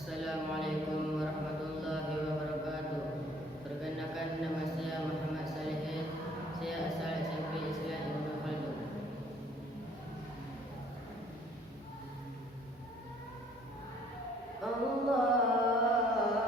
Assalamualaikum warahmatullahi wabarakatuh. Perkenalkan, nama saya Muhammad Salihin. Saya asal SMP Islam Ibnu Khaldun. Allahu Akbar,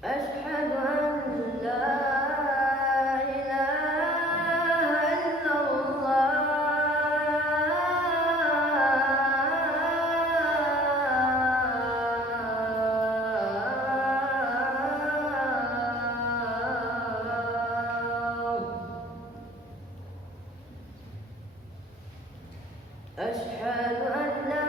أشهد أن لا إله إلا الله. أشهد أن لا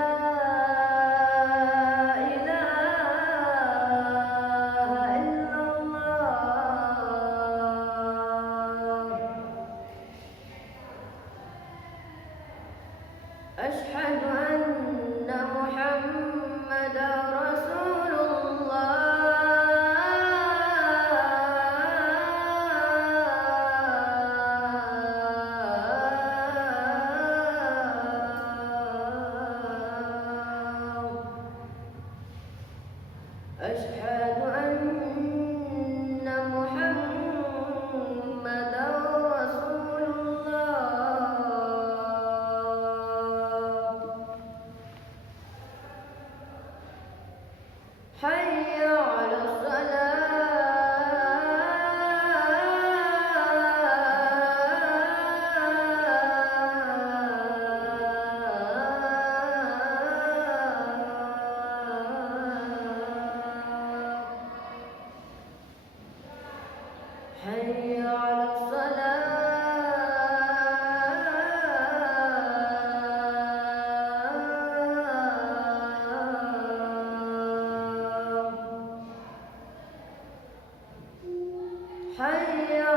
أشهد أن محمدا رسول الله. أشهد أن محمدا رسول الله. حي على حي على الصلاة. حي